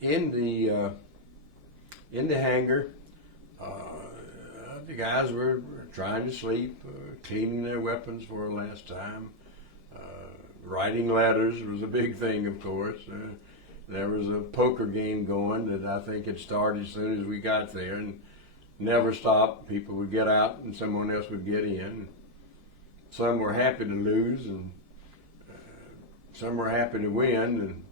In the hangar, the guys were trying to sleep, cleaning their weapons for the last time. Writing letters was a big thing, of course. There was a poker game going that I think had started as soon as we got there and never stopped. People would get out and someone else would get in. Some were happy to lose and some were happy to win. And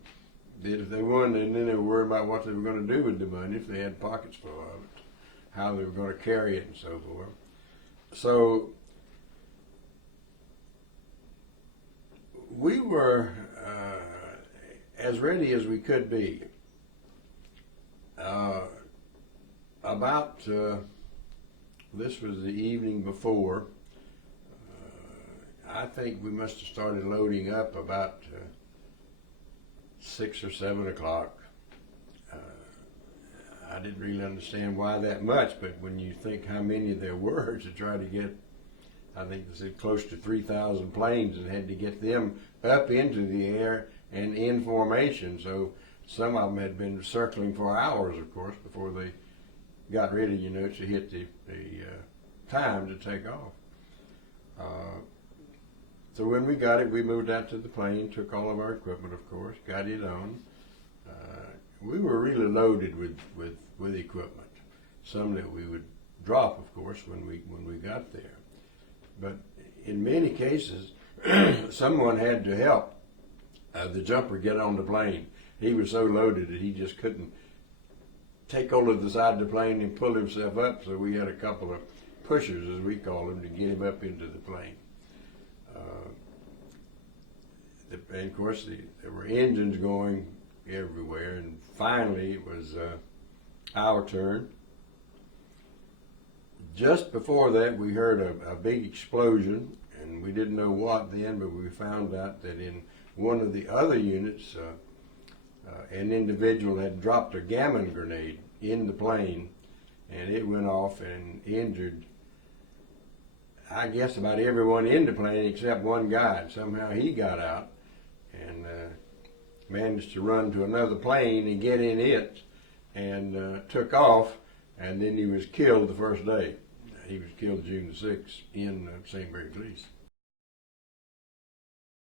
if they won, and then they were worried about what they were going to do with the money, if they had pockets full of it, how they were going to carry it and so forth. So we were as ready as we could be. This was the evening before. I think we must have started loading up about 6 or 7 o'clock. I didn't really understand why that much, but when you think how many there were to try to get, I think they said close to 3,000 planes and had to get them up into the air and in formation. So some of them had been circling for hours, of course, before they got ready, to hit the time to take off. So when we got it, we moved out to the plane, took all of our equipment, of course, got it on. We were really loaded with equipment, some that we would drop, of course, when we got there. But in many cases, someone had to help the jumper get on the plane. He was so loaded that he just couldn't take hold of the side of the plane and pull himself up, so we had a couple of pushers, as we call them, to get him up into the plane. And of course, there were engines going everywhere, and finally it was our turn. Just before that, we heard a big explosion, and we didn't know what then, but we found out that in one of the other units, an individual had dropped a gammon grenade in the plane, and it went off and injured, I guess, about everyone in the plane except one guy. And somehow he got out and managed to run to another plane and get in it and took off, and then he was killed the first day. He was killed June the 6th in Sainte Eglise.